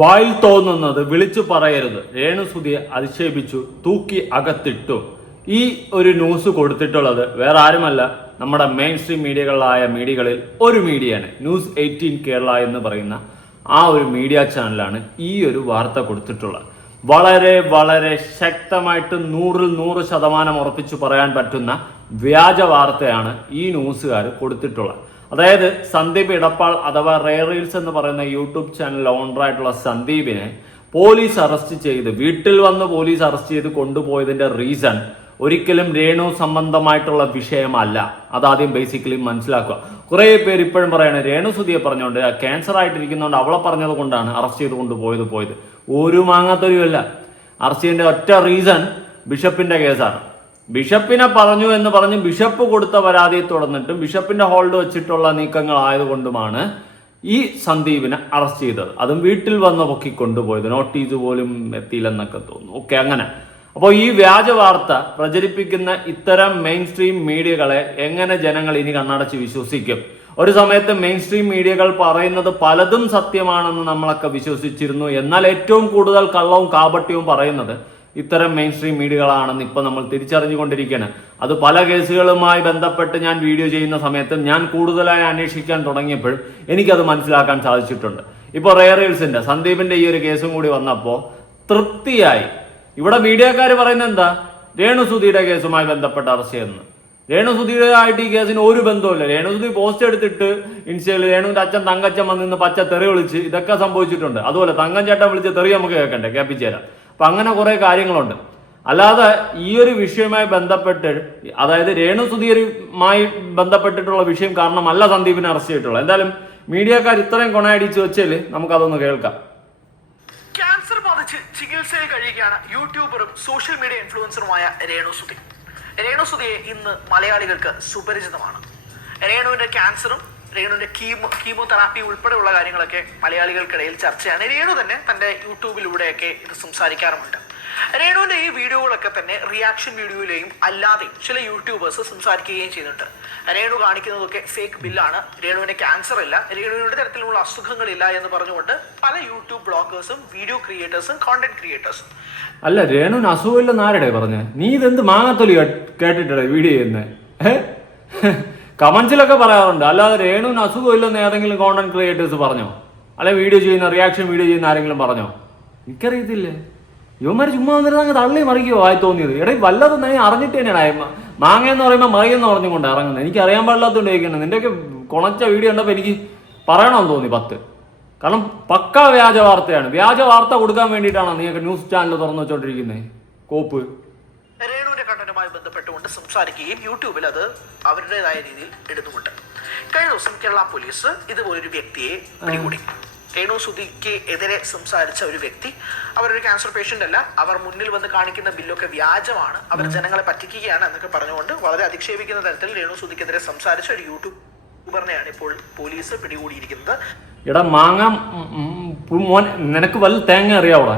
വായിൽ തോന്നുന്നത് വിളിച്ചു പറയരുത്. രേണുസുധിയെ അധിക്ഷേപിച്ചു, തൂക്കി അകത്തിട്ടു. ഈ ഒരു ന്യൂസ് കൊടുത്തിട്ടുള്ളത് വേറെ ആരുമല്ല, നമ്മുടെ മെയിൻ സ്ട്രീം മീഡിയകളിൽ ഒരു മീഡിയയാണ്. ന്യൂസ് 18 കേരള എന്ന് പറയുന്ന ആ ഒരു മീഡിയ ചാനലാണ് ഈ ഒരു വാർത്ത കൊടുത്തിട്ടുള്ളത്. വളരെ വളരെ ശക്തമായിട്ട് 100% ഉറപ്പിച്ചു പറയാൻ പറ്റുന്ന വ്യാജ വാർത്തയാണ് ഈ ന്യൂസുകാർ കൊടുത്തിട്ടുള്ളത്. അതായത് സന്ദീപ് ഇടപ്പാൾ അഥവാ റീൽസ് എന്ന് പറയുന്ന യൂട്യൂബ് ചാനൽ ഓണറായിട്ടുള്ള സന്ദീപിനെ പോലീസ് അറസ്റ്റ് ചെയ്ത് വീട്ടിൽ വന്ന് പോലീസ് അറസ്റ്റ് ചെയ്ത് കൊണ്ടുപോയതിന്റെ റീസൺ ഒരിക്കലും രേണു സംബന്ധമായിട്ടുള്ള വിഷയമല്ല. അതാദ്യം ബേസിക്കലി മനസ്സിലാക്കുക. കുറെ പേര് ഇപ്പോഴും പറയാണ് രേണുസുധിയെ പറഞ്ഞുകൊണ്ട് ക്യാൻസർ ആയിട്ടിരിക്കുന്നതുകൊണ്ട് അവളെ പറഞ്ഞത് കൊണ്ടാണ് അറസ്റ്റ് ചെയ്ത് കൊണ്ടുപോയത്. ഒരു മാങ്ങാത്തൊരുമല്ല. അറസ്റ്റ് ചെയ്യേണ്ട ഒറ്റ റീസൺ ബിഷപ്പിന്റെ കേസാണ്. ബിഷപ്പിനെ പറഞ്ഞു എന്ന് പറഞ്ഞ് ബിഷപ്പ് കൊടുത്ത പരാതിയെ തുടർന്നിട്ടും ബിഷപ്പിന്റെ ഹോൾഡ് വെച്ചിട്ടുള്ള നീക്കങ്ങൾ ആയതുകൊണ്ടുമാണ് ഈ സന്ദീപിനെ അറസ്റ്റ് ചെയ്തത്. അതും വീട്ടിൽ വന്ന് പൊക്കി കൊണ്ടുപോയത്. നോട്ടീസ് പോലും എത്തിയില്ലെന്നൊക്കെ തോന്നുന്നു. ഓക്കെ, അങ്ങനെ. അപ്പോൾ ഈ വ്യാജ വാർത്ത പ്രചരിപ്പിക്കുന്ന ഇത്തരം മെയിൻ സ്ട്രീം മീഡിയകളെ എങ്ങനെ ജനങ്ങൾ ഇനി കണ്ണടച്ച് വിശ്വസിക്കും? ഒരു സമയത്ത് മെയിൻ സ്ട്രീം മീഡിയകൾ പറയുന്നത് പലതും സത്യമാണെന്ന് നമ്മളൊക്കെ വിശ്വസിച്ചിരുന്നു. എന്നാൽ ഏറ്റവും കൂടുതൽ കള്ളവും കാപട്യവും പറയുന്നത് ഇത്തരം മെയിൻ സ്ട്രീം മീഡിയകളാണെന്ന് ഇപ്പൊ നമ്മൾ തിരിച്ചറിഞ്ഞുകൊണ്ടിരിക്കുകയാണ്. അത് പല കേസുകളുമായി ബന്ധപ്പെട്ട് ഞാൻ വീഡിയോ ചെയ്യുന്ന സമയത്തും ഞാൻ കൂടുതലായി അന്വേഷിക്കാൻ തുടങ്ങിയപ്പോൾ എനിക്കത് മനസ്സിലാക്കാൻ സാധിച്ചിട്ടുണ്ട്. ഇപ്പോൾ റീൽസിന്റെ സന്ദീപിന്റെ ഈ ഒരു കേസും കൂടി വന്നപ്പോൾ തൃപ്തിയായി. ഇവിടെ മീഡിയക്കാർ പറയുന്നത് എന്താ? രേണുസുധിയുടെ കേസുമായി ബന്ധപ്പെട്ട് അറസ്റ്റ് ചെയ്യുന്നത്. രേണുസുധിയുടെ ആയിട്ട് ഈ കേസിന് ഒരു ബന്ധവുമില്ല. രേണുസുധി പോസ്റ്റ് എടുത്തിട്ട് ഇൻസ്റ്റയിൽ രേണുവിന്റെ അച്ഛൻ തങ്കച്ചൻ വന്നിന്ന് പച്ച തെറി വിളിച്ച് ഇതൊക്കെ സംഭവിച്ചിട്ടുണ്ട്. അതുപോലെ തങ്കം ചേട്ടൻ വിളിച്ച തെറി നമുക്ക് കേൾക്കണ്ടേ? കേൾപ്പിച്ചുതരാം. അപ്പൊ അങ്ങനെ കുറെ കാര്യങ്ങളുണ്ട്. അല്ലാതെ ഈ ഒരു വിഷയവുമായി ബന്ധപ്പെട്ട്, അതായത് രേണുസുധിയുമായി ബന്ധപ്പെട്ടിട്ടുള്ള വിഷയം കാരണമല്ല സന്ദീപിനെ അറസ്റ്റ് ചെയ്തിട്ടുള്ളത്. എന്തായാലും മീഡിയക്കാർ ഇത്രയും കൊണയടിച്ച് വെച്ചാല് നമുക്കതൊന്ന് കേൾക്കാം. ക്യാൻസർ ബാധിച്ച് ചികിത്സയിൽ കഴിയുകയാണ് യൂട്യൂബറും സോഷ്യൽ മീഡിയ ഇൻഫ്ലുവൻസറുമായ രേണുസുധി. രേണുസുധിയെ ഇന്ന് മലയാളികൾക്ക് സുപരിചിതമാണ്. രേണുവിന്റെ ക്യാൻസറും രേണുവിന്റെ കീമോതെറാപ്പി ഉൾപ്പെടെയുള്ള കാര്യങ്ങളൊക്കെ മലയാളികൾക്കിടയിൽ ചർച്ചയാണ്. രേണു തന്നെ തന്റെ യൂട്യൂബിലൂടെയൊക്കെ ഇത് സംസാരിക്കാറുമുണ്ട്. രേണുവിന്റെ ഈ വീഡിയോകളൊക്കെ തന്നെ റിയാക്ഷൻ വീഡിയോയിലെയും അല്ലാതെയും ചില യൂട്യൂബേഴ്സ് സംസാരിക്കുകയും ചെയ്യുന്നുണ്ട്. രേണു കാണിക്കുന്നതൊക്കെ ഫേക്ക് ബില്ലാണ്, രേണുവിന് ക്യാൻസർ ഇല്ല, രേണുവിന്റെ തരത്തിലുള്ള അസുഖങ്ങളില്ല എന്ന് പറഞ്ഞുകൊണ്ട് പല യൂട്യൂബ് ബ്ലോഗേഴ്സും വീഡിയോ ക്രിയേറ്റേഴ്സും കോണ്ടന്റ് ക്രിയേറ്റേഴ്സും. അല്ല, രേണുവിന് അസുഖമില്ലെന്ന് ആരുടെ പറഞ്ഞേ? നീ ഇതെന്ത് മാങ്ങാത്തൊലി കേട്ടിട്ടേ വീഡിയോ ചെയ്യുന്നേ? കമന്റ്സിലൊക്കെ പറയാറുണ്ട്. അല്ലാതെ രേണുവിന് അസുഖമില്ലെന്ന് ഏതെങ്കിലും കോണ്ടന്റ് ക്രിയേറ്റേഴ്സ് പറഞ്ഞോ? അല്ലെ വീഡിയോ ചെയ്യുന്ന റിയാക്ഷൻ വീഡിയോ ചെയ്യുന്ന ആരെങ്കിലും പറഞ്ഞോ? എനിക്കറിയത്തില്ലേ. ഇവന്മാർ ചുമ്മാ വന്നിട്ട് അങ്ങ് തള്ളി മറിക്കുമോ ആയി തോന്നിയത്? എടേ വല്ലതും നീ അറിഞ്ഞിട്ട് തന്നെയാണ് മാങ്ങ എന്ന് പറയുമ്പോൾ മറിയെന്ന് പറഞ്ഞുകൊണ്ട് ഇറങ്ങുന്നത്. എനിക്ക് അറിയാൻ പാടില്ലാത്തതുകൊണ്ട് ചോദിക്കുന്നത്. നിന്റെയൊക്കെ കുണച്ച വീഡിയോ ഉണ്ടപ്പോൾ എനിക്ക് പറയണമെന്ന് തോന്നി 10. കാരണം പക്ക വ്യാജ വാർത്തയാണ്. വ്യാജ വാർത്ത കൊടുക്കാൻ വേണ്ടിയിട്ടാണോ നീയൊക്കെ ന്യൂസ് ചാനൽ തുറന്നു വെച്ചോണ്ടിരിക്കുന്നത്? കോപ്പ്. രേണുവിന്റെ കണ്ടന്റുമായി ബന്ധപ്പെട്ടുകൊണ്ട് സംസാരിക്കുകയും യൂട്യൂബിൽ അത് അവരുടേതായ രീതിയിൽ ഇടുന്നുമുണ്ട്. കഴിഞ്ഞ ദിവസം കേരള പോലീസ് ഇതുപോലൊരു വ്യക്തിയെ പിടികൂടി. രേണുസുധിക്ക് എതിരെ സംസാരിച്ച ഒരു വ്യക്തി, അവരൊരു ക്യാൻസർ പേഷ്യന്റ് അല്ല, അവർ മുന്നിൽ വന്ന് കാണിക്കുന്ന ബില്ലൊക്കെ വ്യാജമാണ്, അവർ ജനങ്ങളെ പറ്റിക്കുകയാണ് എന്നൊക്കെ പറഞ്ഞുകൊണ്ട് വളരെ അധിക്ഷേപിക്കുന്ന തരത്തിൽ രേണുസുധിക്കെതിരെ സംസാരിച്ച ഒരു യൂട്യൂബറിനെയാണ് ഇപ്പോൾ പോലീസ് പിടികൂടിയിരിക്കുന്നത്. എടാ മാങ്ങ മോൻ, നിനക്ക് വല്ല തേങ്ങ അറിയാവൂടാ?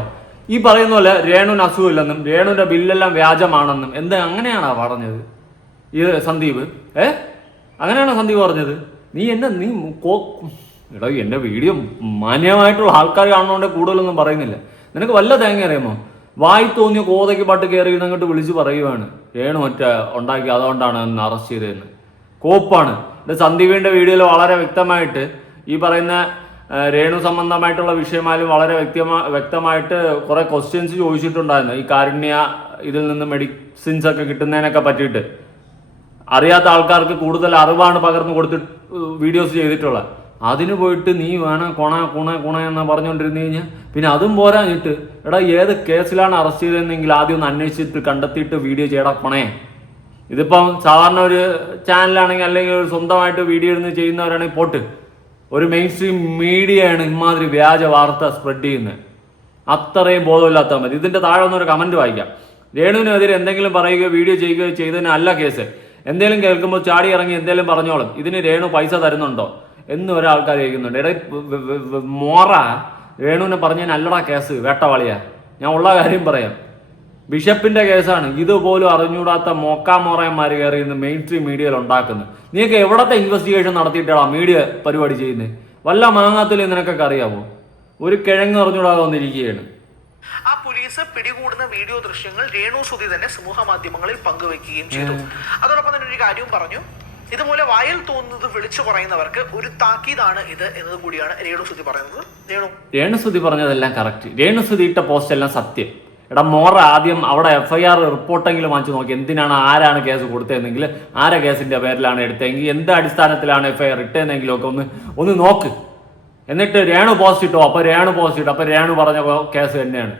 ഈ പറയുന്ന പോലെ രേണുവിന് അസുഖമില്ലെന്നും രേണുവിന്റെ ബില്ലെല്ലാം വ്യാജമാണെന്നും അങ്ങനെയാണോ പറഞ്ഞത് ഈ സന്ദീപ്? അങ്ങനെയാണോ സന്ദീപ് പറഞ്ഞത്? നീ എടാ എന്റെ വീഡിയോ മാന്യമായിട്ടുള്ള ആൾക്കാർ കാണുന്നതുകൊണ്ട് കൂടുതലൊന്നും പറയുന്നില്ല. നിനക്ക് വല്ല തേങ്ങ അറിയാമോ? വായി തോന്നിയ കോതയ്ക്ക് പാട്ട് കയറി അങ്ങോട്ട് വിളിച്ച് പറയുവാണ് രേണു ഉണ്ടാക്കി അതുകൊണ്ടാണ് എന്നെ അറസ്റ്റ് ചെയ്തതെന്ന്. കോപ്പാണ്. സന്ദീപിന്റെ വീഡിയോയിൽ വളരെ വ്യക്തമായിട്ട് ഈ പറയുന്ന രേണു സംബന്ധമായിട്ടുള്ള വിഷയമായാലും വളരെ വ്യക്തമായിട്ട് കുറെ ക്വസ്റ്റ്യൻസ് ചോദിച്ചിട്ടുണ്ടായിരുന്നു. ഈ കാരുണ്യ ഇതിൽ നിന്ന് മെഡിസിൻസ് ഒക്കെ കിട്ടുന്നതിനൊക്കെ പറ്റിയിട്ട് അറിയാത്ത ആൾക്കാർക്ക് കൂടുതൽ അറിവാണ് പകർന്നു കൊടുത്തിട്ട് വീഡിയോസ് ചെയ്തിട്ടുള്ളത്. അതിന് പോയിട്ട് നീ വേണം കുണ എന്ന് പറഞ്ഞുകൊണ്ടിരുന്നു കഴിഞ്ഞാൽ പിന്നെ അതും പോരാഞ്ഞിട്ട് എടാ ഏത് കേസിലാണ് അറസ്റ്റ് ചെയ്തതെന്നെങ്കിൽ ആദ്യം ഒന്ന് അന്വേഷിച്ചിട്ട് കണ്ടെത്തിയിട്ട് വീഡിയോ ചെയ്യടാ കൊണേ. ഇതിപ്പം സാധാരണ ഒരു ചാനലാണെങ്കിൽ അല്ലെങ്കിൽ ഒരു സ്വന്തമായിട്ട് വീഡിയോ ഇരുന്ന് ചെയ്യുന്നവരാണെങ്കിൽ പോട്ട്. ഒരു മെയിൻ സ്ട്രീം മീഡിയയാണ് ഇമാതിരി വ്യാജ വാർത്ത സ്പ്രെഡ് ചെയ്യുന്നത്. അത്രയും ബോധമില്ലാത്ത മതി. ഇതിന്റെ താഴെ ഒന്നൊരു കമന്റ് വായിക്കാം. രേണുവിനെതിരെ എന്തെങ്കിലും പറയുകയോ വീഡിയോ ചെയ്യുകയോ ചെയ്തതിനല്ല കേസ്. എന്തെങ്കിലും കേൾക്കുമ്പോൾ ചാടി ഇറങ്ങി എന്തെങ്കിലും പറഞ്ഞോളും. ഇതിന് രേണു പൈസ തരുന്നുണ്ടോ എന്ന് ഒരാൾക്കാർ ചോദിക്കുന്നുണ്ട്. എടേ മോറ, രേണുവിനെ പറഞ്ഞതിന് അല്ലടാ കേസ്, വേട്ടവാളിയാ. ഞാൻ ഉള്ള കാര്യം പറയാം. ബിഷപ്പിന്റെ കേസാണ്. ഇതുപോലും അറിഞ്ഞൂടാത്ത മോറയന്മാർ കയറി ഇന്ന് മെയിൻ സ്ട്രീം മീഡിയയിൽ ഉണ്ടാക്കുന്നത്. നീയൊക്കെ എവിടത്തെ ഇൻവെസ്റ്റിഗേഷൻ നടത്തിയിട്ടാണ് മീഡിയ പരിപാടി ചെയ്യുന്നത്? വല്ല മാങ്ങാത്തിലും നിനക്കൊക്കെ അറിയാമോ? ഒരു കിഴങ്ങ് അറിഞ്ഞുകൂടാതെ വന്നിരിക്കുകയാണ്. ആ പോലീസ് പിടികൂടുന്ന വീഡിയോ ദൃശ്യങ്ങൾ രേണു സുധി തന്നെ സമൂഹ മാധ്യമങ്ങളിൽ പങ്കുവെക്കുകയും ചെയ്തു. അതോടൊപ്പം തന്നെ ഒരു കാര്യവും പറഞ്ഞു. ഇതുപോലെ വായിൽ തോന്നുന്നത് വിളിച്ചു പറയുന്നവർക്ക് ഒരു താക്കീതാണ് ഇത് എന്നത് കൂടിയാണ് രേണു സുധി പറയുന്നത്. രേണു സുധി പറഞ്ഞതെല്ലാം കറക്റ്റ്. രേണു സുധി ഇട്ട പോസ്റ്റ് എല്ലാം സത്യം. എടാ മോറ, ആദ്യം അവിടെ FIR റിപ്പോർട്ടെങ്കിലും വാങ്ങിച്ചു നോക്കി. എന്തിനാണ്, ആരാണ് കേസ് കൊടുത്തതെന്നെങ്കിൽ, ആരെ കേസിന്റെ പേരിലാണ് എടുത്തതെങ്കിൽ, എന്ത് അടിസ്ഥാനത്തിലാണ് FIR ഇട്ടതെന്നെങ്കിലും ഒക്കെ ഒന്ന് നോക്ക്. എന്നിട്ട് രേണു പോസ്റ്റ് ഇട്ടോ, അപ്പൊ രേണു പോസ്റ്റ് ഇട്ടോ, അപ്പൊ രേണു പറഞ്ഞ കേസ് തന്നെയാണ്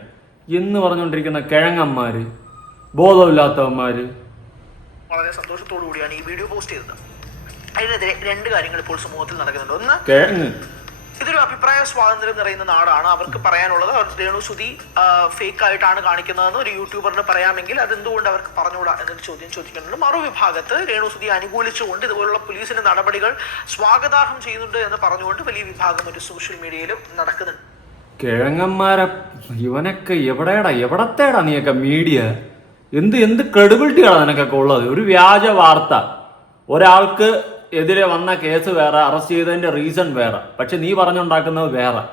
എന്ന് പറഞ്ഞുകൊണ്ടിരിക്കുന്ന കിഴങ്ങന്മാര്, ബോധമില്ലാത്തവന്മാര്. വളരെ സന്തോഷത്തോടു കൂടിയാണ് ഈ വീഡിയോ പോസ്റ്റ് ചെയ്തത്. അതിനെതിരെ രണ്ട് കാര്യങ്ങൾ ഇപ്പോൾ സമൂഹത്തിൽ നടക്കുന്നുണ്ട്. ഒന്ന്, കിഴങ്ങ് ഇതൊരു അഭിപ്രായ സ്വാതന്ത്ര്യം നിറയുന്ന നാടാണ്. അവർക്ക് പറയാനുള്ളത് അവർ രേണു സുധി ഫേക്ക് ആയിട്ടാണ് കാണിക്കുന്നതെന്ന് ഒരു യൂട്യൂബറിന് പറയാമെങ്കിൽ അതെന്തുകൊണ്ട് അവർക്ക് പറഞ്ഞുകൂടാ എന്നൊരു ചോദ്യം ചോദിക്കുന്നുണ്ട്. മറുവിഭാഗത്ത് രേണു സുധി അനുകൂലിച്ചുകൊണ്ട് ഇതുപോലുള്ള പോലീസിന്റെ നടപടികൾ സ്വാഗതാർഹം ചെയ്യുന്നുണ്ട് എന്ന് പറഞ്ഞുകൊണ്ട് വലിയ വിഭാഗം ഒരു സോഷ്യൽ മീഡിയയിലും നടക്കുന്നുണ്ട്. കിഴങ്ങന്മാരെ ഇവനൊക്കെ എവിടത്തേടാ നീയൊക്കെ മീഡിയ? എന്ത് ക്രെഡിബിലിറ്റിയാണ് നിനക്കൊക്കെ ഉള്ളത്? ഒരു വ്യാജ വാർത്ത, ഒരാൾക്ക് എതിരെ വന്ന കേസ് വേറെ, അറസ്റ്റ് ചെയ്തതിന്റെ റീസൺ വേറെ, പക്ഷെ നീ പറഞ്ഞുണ്ടാക്കുന്നത് വേറെ.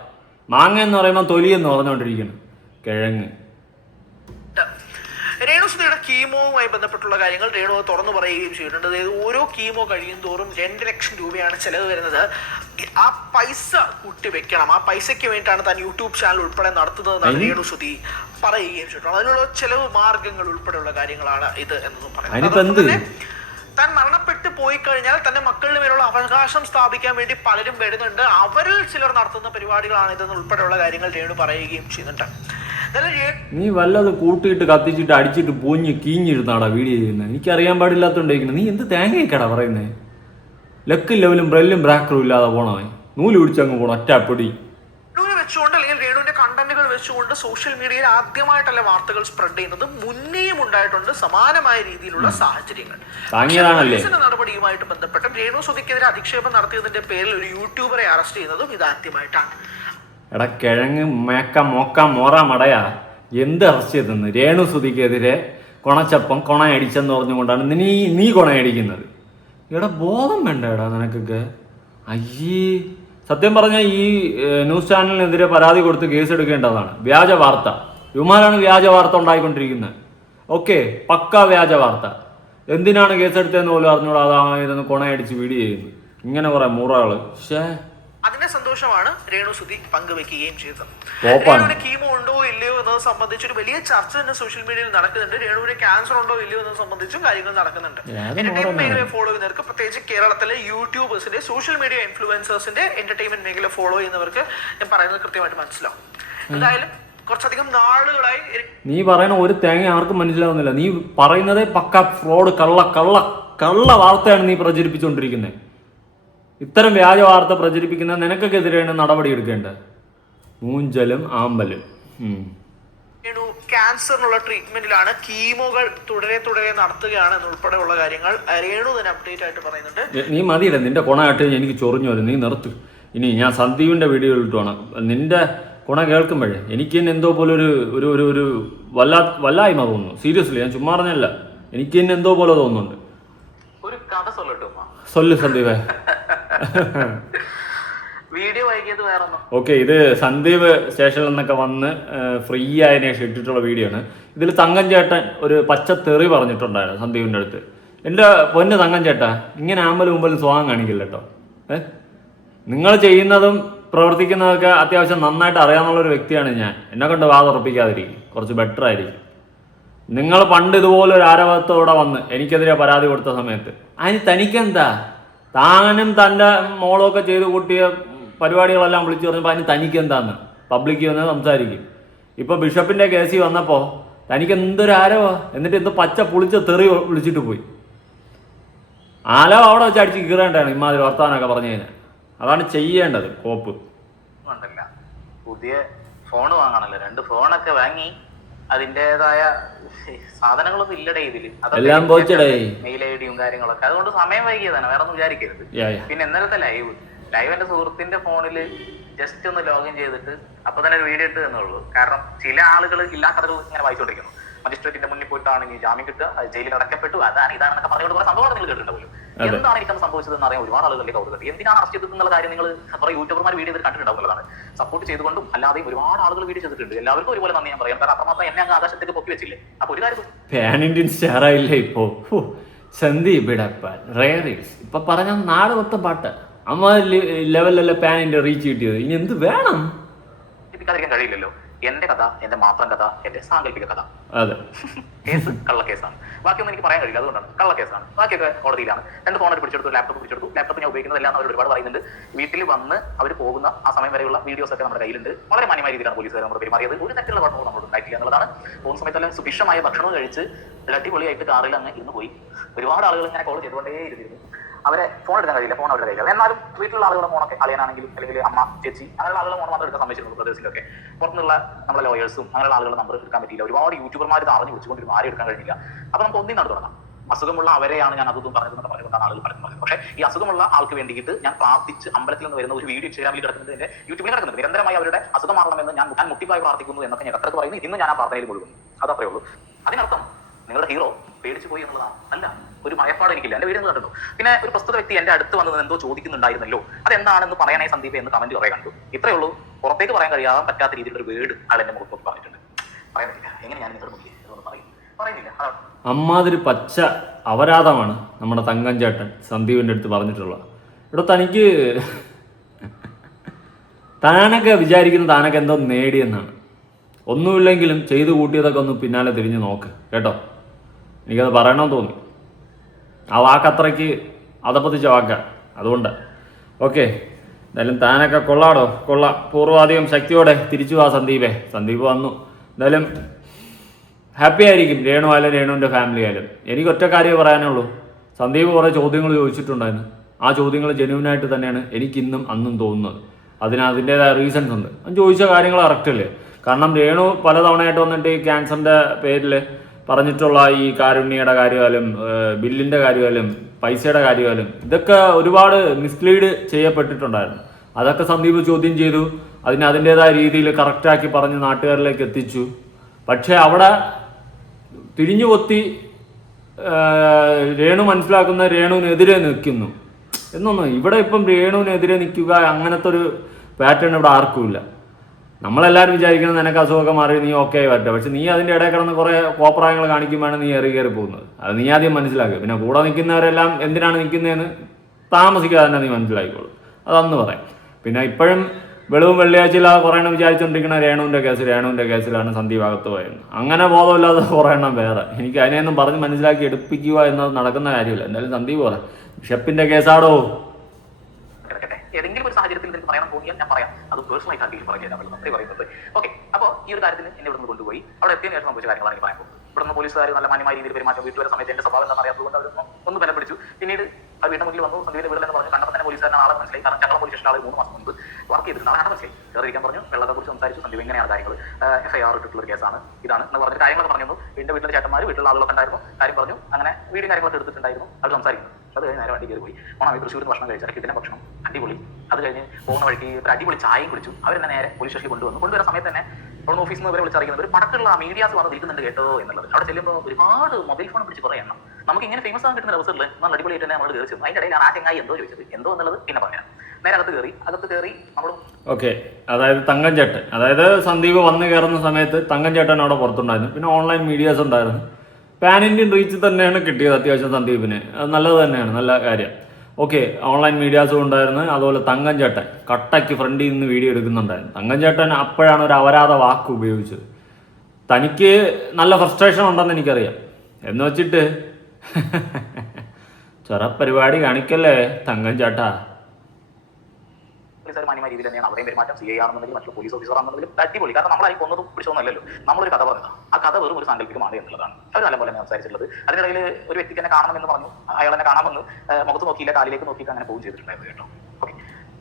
മാങ്ങ എന്ന് പറയുമ്പോൾ തൊലി എന്ന് പറഞ്ഞുകൊണ്ടിരിക്കുന്നു കിഴങ്ങ്. രേണു സുധിയുടെ കീമോവുമായി ബന്ധപ്പെട്ടുള്ള കാര്യങ്ങൾ രേണു തുറന്നു പറയുകയും ചെയ്തിട്ടുണ്ട്. അതായത് ഓരോ കീമോ കഴിയും തോറും 2 ലക്ഷം രൂപയാണ് ചെലവ് വരുന്നത്. ആ പൈസ കൂട്ടി വെക്കണം. ആ പൈസയ്ക്ക് വേണ്ടിയിട്ടാണ് താൻ യൂട്യൂബ് ചാനൽ ഉൾപ്പെടെ നടത്തുന്നതെന്നാണ് രേണു സുധി പറയുകയും ചെയ്തിട്ടുള്ളത്. അതിനുള്ള ചെലവ് മാർഗങ്ങൾ ഉൾപ്പെടെയുള്ള കാര്യങ്ങളാണ് ഇത് എന്നതും പറയുന്നത്. താൻ മരണപ്പെട്ടു പോയി കഴിഞ്ഞാൽ തന്റെ മക്കളുടെ മേലുള്ള അവകാശം സ്ഥാപിക്കാൻ വേണ്ടി പലരും വരുന്നുണ്ട്. അവരിൽ ചിലർ നടത്തുന്ന പരിപാടികളാണ് ഇതെന്ന് ഉൾപ്പെടെയുള്ള കാര്യങ്ങൾ രേണു പറയുകയും ചെയ്യുന്നുണ്ട്. നീ വല്ലത് കൂട്ടിയിട്ട് കത്തിച്ചിട്ട് അടിച്ചിട്ട് പൂഞ്ഞ് കീഞ്ഞിരുന്നാടാ വീഡിയോ ചെയ്യുന്നത്? എനിക്കറിയാൻ പാടില്ലാത്തോണ്ടിരിക്കുന്നത്. നീ എന്ത് തേങ്ങയ്ക്കടാ പറയുന്നേ? ലക്കും ലെവലും ബ്രെല്ലും ബ്രാക്കറും ഇല്ലാതെ പോണവൻ നൂല് പിടിച്ചങ്ങ് പോണം ഒറ്റപ്പൊടി വെച്ചുകൊണ്ട് അല്ലെങ്കിൽ രേണുവിന്റെ കണ്ടന്റുകൾ വെച്ചുകൊണ്ട് സോഷ്യൽ മീഡിയയിൽ ആദ്യമായിട്ടല്ല വാർത്തകൾ സ്പ്രെഡ് ചെയ്യുന്നത്. മുന്നേയും ഉണ്ടായിട്ടുണ്ട് സമാനമായ രീതിയിലുള്ള സാഹചര്യങ്ങൾ. നടപടിയുമായിട്ട് ബന്ധപ്പെട്ട് രേണു സുധിക്കെതിരെ അധിക്ഷേപം നടത്തിയതിന്റെ പേരിൽ ഒരു യൂട്യൂബറെ അറസ്റ്റ് ചെയ്യുന്നതും ഇതാദ്യമായിട്ടാണ്. എടാ കിഴങ്ങ് മോറ മടയാ, എന്ത് അറസ്റ്റ് ചെയ്തെന്ന്? രേണു സുധിക്കെതിരെ കൊണച്ചപ്പം കൊണയടിച്ചെന്ന് പറഞ്ഞുകൊണ്ടാണ് നീ കൊണയടിക്കുന്നത്. എടാ ബോധം വേണ്ട എടാ നിനക്കൊക്കെ. അയ്യേ, സത്യം പറഞ്ഞാൽ ഈ ന്യൂസ് ചാനലിനെതിരെ പരാതി കൊടുത്ത് കേസ് എടുക്കേണ്ടതാണ്. വ്യാജ വാർത്ത, ഇവന്മാരാണ് വ്യാജ വാർത്ത ഉണ്ടായിക്കൊണ്ടിരിക്കുന്നത്. ഓക്കെ, പക്കാ വ്യാജ വാർത്ത. എന്തിനാണ് കേസെടുത്തതെന്ന് പോലും അറിഞ്ഞൂടാതായിരുന്നു കൊണയടിച്ച് വീഡിയോ ചെയ്യുന്നു. ഇങ്ങനെ കുറെ മുറകള്. അതിന്റെ സന്തോഷമാണ് രേണു സുധി പങ്കുവെക്കുകയും ചെയ്തത്. രേണുവിന് കീമോ ഉണ്ടോ ഇല്ലയോ എന്നത് സംബന്ധിച്ച് ഒരു വലിയ ചർച്ച തന്നെ സോഷ്യൽ മീഡിയയിൽ നടക്കുന്നുണ്ട്. രേണുവിന് ക്യാൻസർ ഉണ്ടോ ഇല്ലയോ എന്നത് സംബന്ധിച്ചും കാര്യങ്ങൾ നടക്കുന്നുണ്ട്. എന്റർടൈൻമെന്റ് മേഖലയെ ഫോളോ ചെയ്യുന്നവർക്ക്, പ്രത്യേകിച്ച് കേരളത്തിലെ യൂട്യൂബേഴ്സിന്റെ, സോഷ്യൽ മീഡിയ ഇൻഫ്ലുവൻസേഴ്സിന്റെ എന്റർടൈൻമെന്റ് മേഖല ഫോളോ ചെയ്യുന്നവർക്ക് ഞാൻ പറയുന്നത് കൃത്യമായിട്ട് മനസ്സിലാവും. എന്തായാലും കുറച്ചധികം നാളുകളായി നീ പറയുന്ന ഒരു തേങ്ങ ആർക്കും മനസ്സിലാവുന്നില്ല. നീ പറയുന്നതേ പക്ക ഫ്രോഡ്, കള്ള വാർത്തയാണ് നീ പ്രചരിപ്പിച്ചുകൊണ്ടിരിക്കുന്നത്. ഇത്തരം വ്യാജ വാർത്ത പ്രചരിപ്പിക്കുന്ന നിനക്കൊക്കെതിരെയാണ് നടപടി എടുക്കേണ്ടത്. മൂഞ്ചലും ആമ്പലും. ക്യാൻസറിനുള്ള ട്രീറ്റ്മെന്റിലാണ്, കീമോകൾ തുടരെ നടത്തുകയാണ് എന്നുൾപ്പെടെയുള്ള കാര്യങ്ങൾ രേണു തന്നെ അപ്ഡേറ്റ് ആയിട്ട് പറയുന്നുണ്ട്. നീ മതിയില്ല, നിന്റെ കുണ കേട്ട് എനിക്ക് ചൊറിഞ്ഞു വരും. നീ നിർത്ത്. ഇനി ഞാൻ സന്ദീപിന്റെ വീഡിയോ ഇട്ട് വേണം. നിന്റെ കുണ കേൾക്കുമ്പോഴേ എനിക്ക് തന്നെ എന്തോ പോലെ ഒരു വല്ലായ്മ തോന്നുന്നു. സീരിയസ്ലി, ഞാൻ ചുമ്മാ പറഞ്ഞല്ല, എനിക്ക് തന്നെ എന്തോ പോലെ തോന്നുന്നുണ്ട്. ഒരു കഥ സൊല്ലു സന്ദീപേ. വീഡിയോ വൈകിയത് വേറെ. ഓക്കെ, ഇത് സന്ദീപ് സ്റ്റേഷനിൽ നിന്നൊക്കെ വന്ന് ഫ്രീ ആയതിനു ശേഷം ഇട്ടിട്ടുള്ള വീഡിയോ ആണ്. ഇതിൽ തങ്കം ചേട്ടൻ ഒരു പച്ചത്തെറി പറഞ്ഞിട്ടുണ്ടായിരുന്നു സന്ദീപിന്റെ അടുത്ത്. എൻ്റെ പൊന്ന് തങ്കം ചേട്ടാ, ഇങ്ങനെ ആമ്പലും മുമ്പലും സ്വാഗം കാണിക്കില്ല കേട്ടോ. നിങ്ങൾ ചെയ്യുന്നതും പ്രവർത്തിക്കുന്നതൊക്കെ അത്യാവശ്യം നന്നായിട്ട് അറിയാവുന്നൊരു വ്യക്തിയാണ് ഞാൻ. എന്നെ കൊണ്ട് വാതുറപ്പിക്കാതിരിക്കും, കുറച്ച് ബെറ്റർ ആയിരിക്കും. നിങ്ങൾ പണ്ട് ഇതുപോലെ ഒരു ആരവത്തോടെ വന്ന് എനിക്കെതിരെ പരാതി കൊടുത്ത സമയത്ത് അതിന് തനിക്കെന്താ? താനും തൻ്റെ മോളൊക്കെ ചെയ്ത് കൂട്ടിയ പരിപാടികളെല്ലാം വിളിച്ചു പറഞ്ഞപ്പോൾ അതിന് തനിക്കെന്താന്ന് പബ്ലിക് വന്ന് സംസാരിക്കും. ഇപ്പോൾ ബിഷപ്പിൻ്റെ കേസിൽ വന്നപ്പോൾ തനിക്ക് എന്തൊരു ആരവാ, എന്നിട്ട് എന്ത് പച്ച പുളിച്ച തെറി വിളിച്ചിട്ട് പോയി. ആലോ അവിടെ വെച്ച് അടിച്ച് കീറേണ്ടതാണ് ഇമാതിരി വർത്താനൊക്കെ പറഞ്ഞു കഴിഞ്ഞാൽ. അതാണ് ചെയ്യേണ്ടത്. കോപ്പ് പുതിയ ഫോൺ വാങ്ങണല്ലോ, 2 ഫോണൊക്കെ വാങ്ങി അതിൻ്റെതായ സാധനങ്ങളൊന്നും ഇല്ലടേ ഇതില്. എല്ലാം പോയിച്ചടേ, മെയിൽ ഐഡിയും കാര്യങ്ങളൊക്കെ. അതുകൊണ്ട് സമയം വൈകിയതാണ്, വേറെ ഒന്നും വിചാരിക്കരുത്. പിന്നെ ഇന്നലത്തെ ലൈവ് എന്റെ സുഹൃത്തിന്റെ ഫോണിൽ ജസ്റ്റ് ഒന്ന് ലോഗിൻ ചെയ്തിട്ട് അപ്പൊ തന്നെ ഒരു വീഡിയോ ഇട്ട് എന്നുള്ളൂ. കാരണം ചില ആളുകൾ ഇല്ലാത്തവർ ഇങ്ങനെ വായിച്ചുകൊണ്ടിരിക്കുന്നു. മജിസ്ട്രേറ്റിന്റെ മുന്നിൽ പോയിട്ടാണ് ഈ ജാമ്യം കിട്ടുക, ജയിലിൽ അടക്കപ്പെട്ടു, അതാണ് ഇതാണെന്നൊക്കെ പറഞ്ഞുകൊണ്ട് കുറെ സംഭവങ്ങൾ നിങ്ങൾ കേട്ടിട്ടുണ്ടാവുമല്ലോ. എന്താണ് എനിക്കന്ന് സംഭവിച്ചതെന്ന് അറിയാൻ ഒരുപാട് ആളുകളുടെ കൗതുകം. എന്തിനാണ് അറസ്റ്റ് ചെയ്തതെന്നുള്ള കാര്യം നിങ്ങൾ കുറെ യൂട്യൂബർമാർ വീഡിയോ ചെയ്ത് കണ്ടിട്ടുണ്ടാവുന്നതാണ്. സപ്പോർട്ട് ചെയ്തുകൊണ്ടും അല്ലാതെയും ഒരുപാട് ആളുകൾ വീഡിയോ ചെയ്തിട്ടുണ്ട്. എല്ലാവർക്കും ഒരുപോലെ നന്ദി ഞാൻ പറയാം. കാരണം അത്രമാത്രം എന്നെ അങ്ങ് ആകാശത്തേക്ക് പൊക്കി വെച്ചില്ലേ. അപ്പൊ ഒരു കാര്യം പാൻ ഇന്ത്യൻ സ്റ്റാർ ആയില്ലേ ഇപ്പോ. സന്ദീപ് ഇടപ്പാൻ റയറീസ് ഇപ്പൊ പറഞ്ഞ നാട് മൊത്തം പാട്ട് അമ്മ ലെവലല്ല പാൻ ഇന്ത്യ റീച്ച് കിട്ടിയത്. ഇനി എന്ത് വേണം? കഴിയില്ലല്ലോ. എന്റെ കഥ എന്റെ മാത്രം കഥ, എന്റെ സാങ്കല്പിക കഥ. അതെ, കേസ് കള്ളക്കേസാണ്. ബാക്കിയൊന്നും എനിക്ക് പറയാൻ കഴിയില്ല, അതുകൊണ്ടാണ് കള്ളക്കേസാണ്. ബാക്കിയൊക്കെ കോടതിയിലാണ്. 2 ഫോൺ പിടിച്ചെടുത്തു, ലാപ്ടോപ്പ് പിടിച്ചെടുത്തു. ലാപ്ടോപ്പ് ഞാൻ ഉപയോഗിക്കുന്നതെല്ലാം അവർ ഒരുപാട് പറയുന്നുണ്ട്. വീട്ടിൽ വന്ന് അവർ പോകുന്ന ആ സമയം വരെയുള്ള വീഡിയോസ് ഒക്കെ നമ്മുടെ കയ്യിലുണ്ട്. വളരെ മാന്യമായ രീതിയിലാണ് പോലീസുകാർ നമ്മുടെ പെരുമാറിയത്. ഒരു തെറ്റുള്ള കുഴപ്പവും നമ്മളോട് ഉണ്ടായിട്ടില്ല എന്നുള്ളതാണ്. പോകുന്ന സമയത്തെല്ലാം സുഭിക്ഷമായ ഭക്ഷണവും കഴിച്ച് അടിപൊളിയായിട്ട് കാറിൽ അങ്ങ് ഇരുന്ന് പോയി. ഒരുപാട് ആളുകൾ ഇങ്ങനെ കോൾ ചെയ്തുകൊണ്ടേ ഇരുന്നിരുന്നു. അവരെ ഫോൺ എടുക്കാൻ കഴിയില്ല, ഫോൺ അവരുടെ കയ്യില്ല. എന്നാലും വീട്ടിലുള്ള ആളുകളുടെ ഫോണൊക്കെ അളിയാനാണെങ്കിലും അല്ലെങ്കിൽ അമ്മ, ചേച്ചി അങ്ങനെയുള്ള ആളുകളുടെ ഫോൺ മാത്രം എടുക്കാൻ സമ്മതിച്ചിരുന്നു. ബ്രദേഴ്സിലൊക്കെ പുറത്തുനിന്നുള്ള നമ്മുടെ ലോയേഴ്സും അങ്ങനെയുള്ള ആളുകളുടെ നമ്പർ എടുക്കാൻ പറ്റിയില്ല. ഒരുപാട് യൂട്യൂബർമാർ അറിഞ്ഞു വെച്ചുകൊണ്ടിരുന്നു, ആരും എടുക്കാൻ കഴിഞ്ഞില്ല. അപ്പൊ നമുക്ക് ഒന്നും നടന്നു തുടങ്ങാം. അസുഖമുള്ള അവരെയാണ് ഞാൻ അതും പറഞ്ഞതെന്ന് പറഞ്ഞുകൊണ്ടാണ് ആളുകൾ പറയുന്നത്. പക്ഷേ ഈ അസുഖമുള്ള ആൾക്ക് വേണ്ടിയിട്ട് ഞാൻ പ്രാർത്ഥിച്ച് അമ്പലത്തിൽ നിന്ന് വരുന്ന ഒരു വീഡിയോ ഇൻസ്റ്റാഗ്രാമിൽ കിടക്കുന്നത് എന്റെ യൂട്യൂബിൽ കിടക്കുന്നുണ്ട്. നിരന്തരമായി അവരുടെ അസുഖം മാറണമെന്ന് ഞാൻ മുട്ടിപ്പായി പ്രാർത്ഥിക്കുന്നു എന്നൊക്കെ ഞാൻ എത്രക്ക് പറയുന്നു. ഇന്നും ഞാൻ ആ പ്രാർത്ഥനയിൽ മുഴുകുന്നു. അതത്രേ ഉള്ളൂ. അതിനർത്ഥം നിങ്ങളുടെ ഹീറോ പേടിച്ചു പോയി എന്നുള്ളതാണ്. അല്ല, ഒരു മയപ്പാട് എനിക്കില്ല. എന്റെ വീഡിയോ കണ്ടു. പിന്നെ ഒരു പ്രസ്തുത വ്യക്തി എന്റെ അടുത്ത് വന്നത് എന്തോ ചോദിക്കുന്നുണ്ടായിരുന്നല്ലോ, അതെന്താണെന്ന് പറയാനായി സന്ദീപ് എന്ന് കമന്റ് കുറെ കണ്ടു. ഇത്രയേ ഉള്ളൂ. പുറത്തേക്ക് പറയാൻ കഴിയാൻ പറ്റാത്ത രീതിയിലുള്ള ഒരു വേർഡ് ആൾ എന്റെ മുഖത്ത് നോക്കി പറഞ്ഞിട്ടുണ്ട്. പറയാൻ പറ്റില്ല. എങ്ങനെ ഞാൻ നിങ്ങളുടെ മുഖ്യ പറയുന്നില്ല. അമ്മാതിരി പച്ച അപരാധമാണ് നമ്മുടെ തങ്കം ചേട്ടൻ സന്ദീപിന്റെ അടുത്ത് പറഞ്ഞിട്ടുള്ളത്. ഇവിടെ തനിക്ക് താനൊക്കെ വിചാരിക്കുന്നത് താനൊക്കെ എന്തോ നേടിയെന്നാണ്. ഒന്നുമില്ലെങ്കിലും ചെയ്തു കൂട്ടിയതൊക്കെ ഒന്ന് പിന്നാലെ തിരിഞ്ഞു നോക്ക് കേട്ടോ. എനിക്കത് പറയണമെന്ന് തോന്നി. ആ വാക്കത്രയ്ക്ക് അതപ്പത്തിച്ച വാക്കാണ്. അതുകൊണ്ട് ഓക്കെ, എന്തായാലും താനൊക്കെ കൊള്ളാടോ, കൊള്ളാം. പൂർവാധികം ശക്തിയോടെ തിരിച്ചു വാ സന്ദീപേ. സന്ദീപ് വന്നു. എന്തായാലും ഹാപ്പി ആയിരിക്കും രേണു ആയാലും രേണുവിൻ്റെ ഫാമിലി ആയാലും. എനിക്ക് ഒറ്റ കാര്യമേ പറയാനുള്ളൂ. സന്ദീപ് കുറേ ചോദ്യങ്ങൾ ചോദിച്ചിട്ടുണ്ടായിരുന്നു. ആ ചോദ്യങ്ങൾ ജെന്യൂനായിട്ട് തന്നെയാണ് എനിക്കിന്നും അന്നും തോന്നുന്നത്. അതിൻ്റെതായ റീസൺസ് ഉണ്ട്. ഞാൻ ചോദിച്ച കാര്യങ്ങൾ കറക്റ്റല്ലേ? കാരണം രേണു പലതവണയായിട്ട് വന്നിട്ട് ഈ ക്യാൻസറിൻ്റെ പേരിൽ പറഞ്ഞിട്ടുള്ള ഈ കാരുണ്യയുടെ കാര്യമായാലും ബില്ലിൻ്റെ കാര്യമായാലും പൈസയുടെ കാര്യമായാലും ഇതൊക്കെ ഒരുപാട് മിസ്ലീഡ് ചെയ്യപ്പെട്ടിട്ടുണ്ടായിരുന്നു. അതൊക്കെ സന്ദീപ് ചോദ്യം ചെയ്തു. അതിൻ്റെതായ രീതിയിൽ കറക്റ്റാക്കി പറഞ്ഞ് നാട്ടുകാരിലേക്ക് എത്തിച്ചു. പക്ഷേ അവിടെ തിരിഞ്ഞു കൊത്തി രേണു മനസ്സിലാക്കുന്ന രേണുവിനെതിരെ നിൽക്കുന്നു എന്നൊന്നും. ഇവിടെ ഇപ്പം രേണുവിനെതിരെ നിൽക്കുക അങ്ങനത്തെ ഒരു പാറ്റേൺ ഇവിടെ ആർക്കുമില്ല. നമ്മളെല്ലാവരും വിചാരിക്കുന്നത് നിനക്ക് അസുഖമൊക്കെ മാറി നീ ഓക്കെ ആയി വരട്ടെ. പക്ഷെ നീ അതിൻ്റെ ഇടയിൽ കിടന്ന് കുറേ കോപ്രായങ്ങൾ കാണിക്കുമ്പോഴാണ് നീ കയറി പോകുന്നത്. അത് നീ ആദ്യം മനസ്സിലാക്കുക. പിന്നെ കൂടെ നിൽക്കുന്നവരെല്ലാം എന്തിനാണ് നിൽക്കുന്നതെന്ന് താമസിക്കാതെ തന്നെ നീ മനസ്സിലാക്കിക്കോളൂ. അതന്ന് പറയാം. പിന്നെ ഇപ്പോഴും വെളിവും വെള്ളിയാഴ്ചയില്ലാതെ കുറേ എണ്ണം വിചാരിച്ചുകൊണ്ടിരിക്കുന്ന രേണുവിൻ്റെ കേസിലാണ് സന്ദീപ് അകത്ത് പോയത്. അങ്ങനെ ബോധമില്ലാതെ കുറേ എണ്ണം വേറെ. എനിക്ക് അതിനെയൊന്നും പറഞ്ഞ് മനസ്സിലാക്കി എടുപ്പിക്കുക എന്നത് നടക്കുന്ന കാര്യമില്ല. എന്തായാലും സന്ദീപ് പറയാം, ബിഷപ്പിന്റെ കേസാടോ. ഏതെങ്കിലും ഒരു സാഹചര്യത്തിൽ എനിക്ക് പറയാൻ തോന്നിയാൽ ഞാൻ പറയാം. അത് പേഴ്സണൽ ആയിട്ട് പറയുന്നത്. ഓക്കെ, അപ്പോൾ ഈ ഒരു കാര്യത്തിന് എന്നെ ഇവിടുന്ന് കൊണ്ടുപോയി അവിടെ എത്തിയതിനു ശേഷം സംഭവിച്ച കാര്യങ്ങളാണ് എനിക്ക് പറയാൻ. ഇവിടുന്ന് പോലീസുകാർ നല്ല മാന്യമായ രീതിയിൽ പെരുമാറ്റം. വീട്ടിൽ വരുന്ന സമയത്ത് എന്റെ സ്വഭാവം എന്താണെന്ന് അറിയാത്തതുകൊണ്ട് അവർ ഒന്ന് ബലം പിടിച്ചു. പിന്നീട് അവർ വീട്ടിൽ മുന്നിൽ വന്നു. സന്ദീപിന്റെ വീട്ടിലെന്ന് പറഞ്ഞു. കണ്ടപ്പോൾ തന്നെ പോലീസുകാരൻ ആളെ മനസ്സിലായി. കാരണം ഞങ്ങളെ പോലീസ് സ്റ്റേഷൻ ആൾ 3 മാസം മുമ്പ് വർക്ക് ചെയ്തിട്ടുണ്ട്. ആളെ മനസ്സിലായി. കയറിയിരിക്കാൻ പറഞ്ഞു. വെള്ളത്തെ കുറിച്ച് സംസാരിച്ചു. സന്ദീപ് എങ്ങനെയാണ് കാര്യങ്ങൾ, FIR ഇട്ടിട്ടുള്ള ഒരു കേസാണ് ഇതാണ് എന്ന് പറഞ്ഞ കാര്യങ്ങളൊക്കെ പറഞ്ഞു. വീട്ടിലെ ചേട്ടന്മാർ വീട്ടിലുള്ള ആളുകളൊക്കെ ഉണ്ടായിരുന്നു. കാര്യം പറഞ്ഞു. അങ്ങനെ വീടും കാര്യങ്ങളൊക്കെ എടുത്തിട്ടുണ്ടായിരുന്നു. അവർ സംസാരിക്കുന്നു. അത് കഴിഞ്ഞ് നേരെ വണ്ടി കയറി പോയി. ഓണം തൃശ്ശൂരിൽ ഭക്ഷണം കഴിച്ചാൽ കിട്ടുന്ന ഭക്ഷണം അടിപൊളി. അത് കഴിഞ്ഞ് പോകുന്ന വഴിക്ക് ഒരു അടിപൊളി ചായയും കുടിച്ചു. അവരെന്നെ നേരെ പോലീസ് സ്റ്റേഷനിൽ കൊണ്ടുവരുന്ന സമയത്ത് തന്നെ അവിടെ ഓഫീസിൽ നിന്ന് ഇവരെ വിളിച്ചറിയുന്നത് ഒരു പടക്കുള്ള മീഡിയാസ് വന്ന് തീട്ടുന്നുണ്ട് കേട്ടോ എന്നുള്ളത്. അവിടെ ചെല്ലുമ്പോൾ ഒരുപാട് മൊബൈൽ ഫോൺ പിടിച്ച് കുറേ എണ്ണം. നമുക്ക് ഇങ്ങനെ ഫേമസ് ആകാൻ കിട്ടുന്ന അവസരത്തിൽ നല്ല അടിപൊളിയായിട്ട് തന്നെ നമ്മൾ കയറി ചെന്നു. അതിൻ്റെ ഇടയിൽ ആ ചെങ്ങായി എന്തോ ചോദിച്ചത്. എന്തോ എന്നുള്ളത് പിന്നെ പറയാം. നേരെ അകത്ത് കയറി നമ്മളും ഓക്കെ. അതായത് തങ്കം ചേട്ടൻ, അതായത് സന്ദീപ് വന്ന് കയറുന്ന സമയത്ത് തങ്കം ചേട്ടൻ അവിടെ പുറത്തുണ്ടായിരുന്നു. പിന്നെ ഓൺലൈൻ മീഡിയാസ് ഉണ്ടായിരുന്നു. പാൻ ഇന്ത്യൻ റീച്ച് തന്നെയാണ് കിട്ടിയത് അത്യാവശ്യം സന്ദീപിന്. അത് നല്ലത് തന്നെയാണ്, നല്ല കാര്യം. ഓക്കെ, ഓൺലൈൻ മീഡിയാസും ഉണ്ടായിരുന്നു. അതുപോലെ തങ്കം ചേട്ടൻ കട്ടയ്ക്ക് ഫ്രണ്ടിൽ നിന്ന് വീഡിയോ എടുക്കുന്നുണ്ടായിരുന്നു. തങ്കം ചേട്ടൻ അപ്പോഴാണ് ഒരു അപരാധ വാക്ക് ഉപയോഗിച്ചത്. തനിക്ക് നല്ല ഫ്രസ്ട്രേഷൻ ഉണ്ടെന്ന് എനിക്കറിയാം. എന്ന് വെച്ചിട്ട് ചെറപ്പരിപാടി കാണിക്കല്ലേ തങ്കം ചേട്ടാ. മാന്യമായ രീതിയിൽ തന്നെയാണ് അവിടെയും പെരുമാറ്റം. CI ആണെന്നുണ്ടെങ്കിൽ മറ്റു പോലീസ് ഓഫീസർ ആണെന്നുണ്ടെങ്കിലും അടിപൊളി. കാരണം നമ്മളായി കൊന്നതും പിടിച്ചൊന്നുമല്ലോ. നമ്മളൊരു കഥ പറഞ്ഞതാണ്. ആ കഥ വെറും ഒരു സാങ്കല്പികമാണ് എന്നുള്ളതാണ് അവർ നല്ലപോലെ സംസാരിച്ചിട്ടുള്ളത്. അതിനിടയിൽ ഒരു വ്യക്തിക്ക് എന്നെ കാണണമെന്ന് പറഞ്ഞു. അയാൾ എന്നെ കാണാമെന്ന് മുഖത്ത് നോക്കിയില്ല, കാലിലേക്ക് നോക്കിയിട്ട് അങ്ങനെ പോകും ചെയ്തിട്ടുണ്ടായിരുന്നു കേട്ടോ. ഓക്കെ,